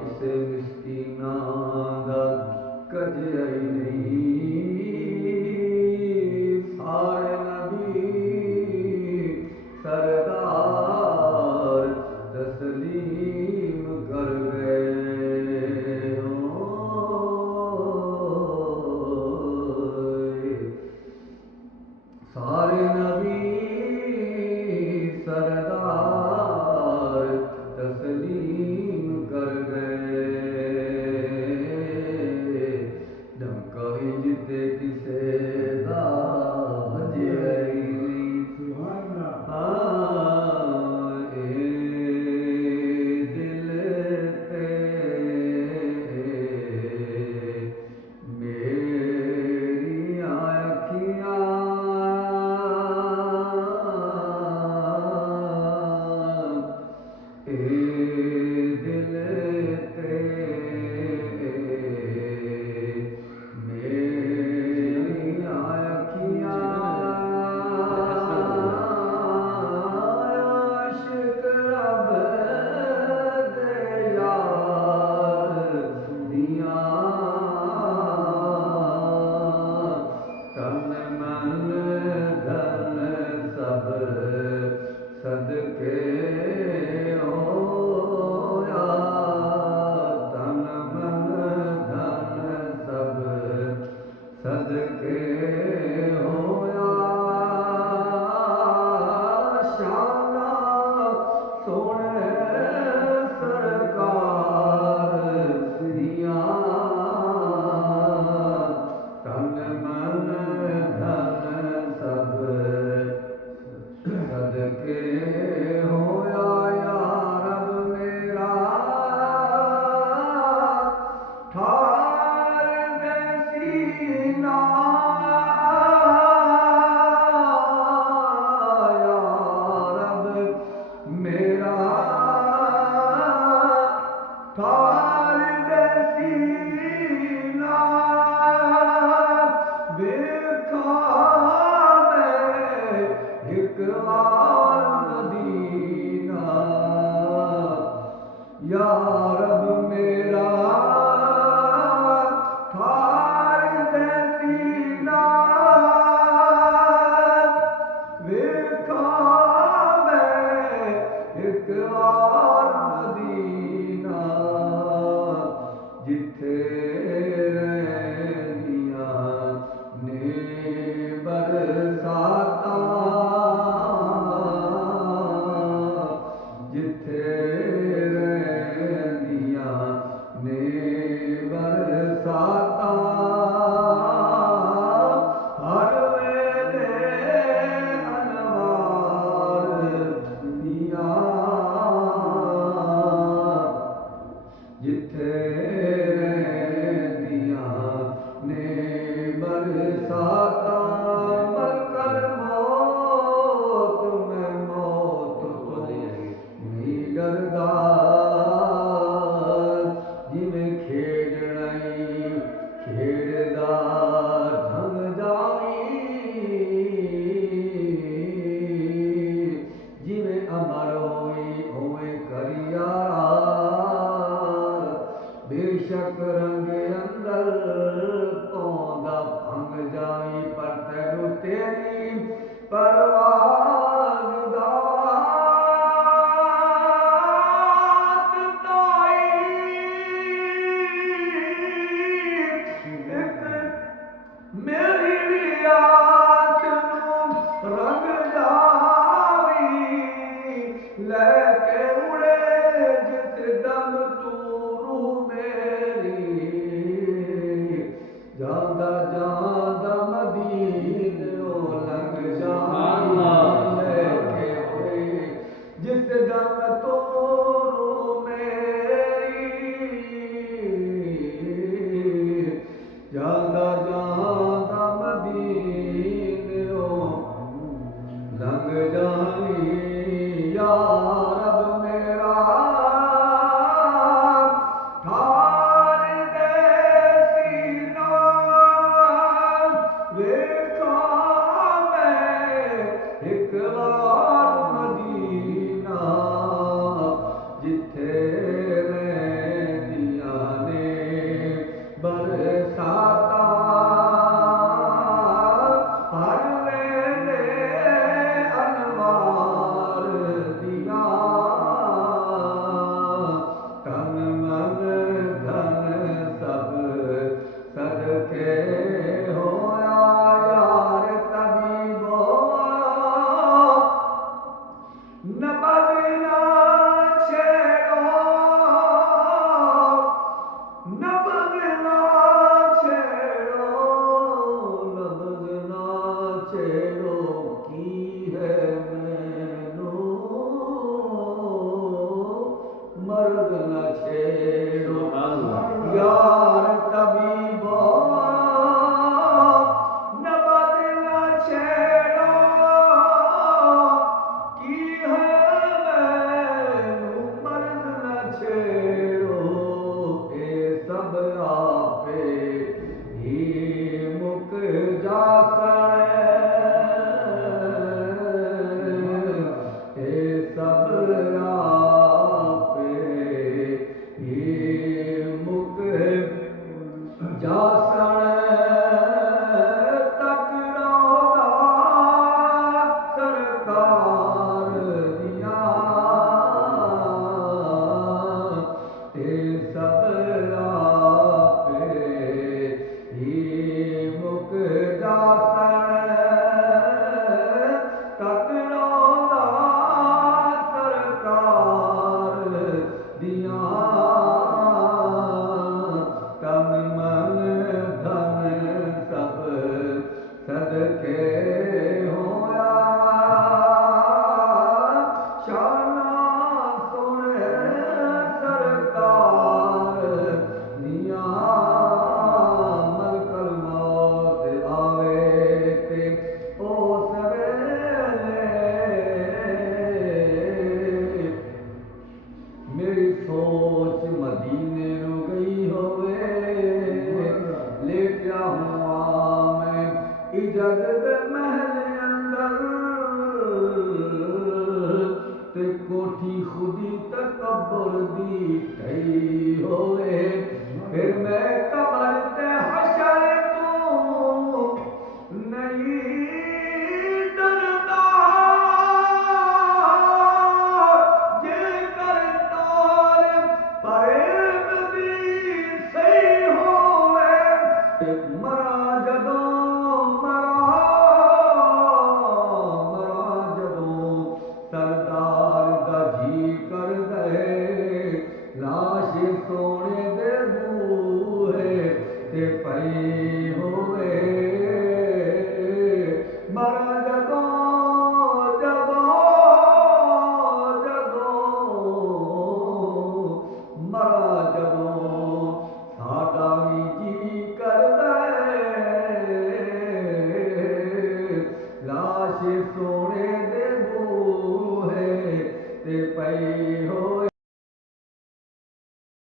ਕਿਸੇ ਮਿਸਕੀਨਾਂ ਦਾ ਕਜਿਆ ਹੀ ਨਹੀਂ। ਸਾਰੇ ਨਬੀ ਸਰਦਾਰ ਤਸਲੀਮ ਕਰ ਗਏ। सारे नबी सरदार तस्लीम कर गए। डंका इंजते किसे दा बजे दिल ते मेरिया अखियां दिल ते मेरिया अखियां आशिक रब दे यार दियां तन मन धन सब सदके होया। तन मन धन सब सदके होया। शाना सोने सरकार दियां तन मन धन सब सदके होया। या रब मेरा ठार दे सीना। या रब मेरा ठार दे सीना। वेखा मैं एक बार मदीना। या रब मेरा ठार दे सीना। वेखा मैं एक बार मदीना जिथे रहंदियां ने बरसातां। जिथे रहंदियां ने बरसातां। हर वेले अनवार दियां जिथे रहंदियां ने बरसातां। मलकल मौत मैं मौत तो नहीं डरदा। जिवें खेडना खेडदा ढंग जावी। जिवें अमर होई उवें करियारा। बेशक रंग अंदर पौंदा भंग जावी पर तैनू तेरी परवाज दावत ताई। एक मेरी भी आस नू रंग जावी। लैके उड़े जिस दम तू रूह मेरी। जांदा जांदा मदीने ओ लंघ जावी। जासण हे सब आपे ही मुख जासण तकरौदा सरकार दिया ते सब आपे ही मुख जासण तकरौदा सरकार दिया तन मन धन सब सदके होया शाना सुने सरकार दिया मलकल मौत आवे ते उस वेले मेरी सोच मदीने नु गई होवे लेटिया हुआ मैं इजद महल अंदर ते कोठी खुदी तकबर दी ठई होवे फिर मैं कबर ते हशर तू नहीं डरदा जे करतार परेब दी सही होवे मरा जदों मरा जदों सरदार दा जी कर दे लाश सोने दे बूहे ते पई होवे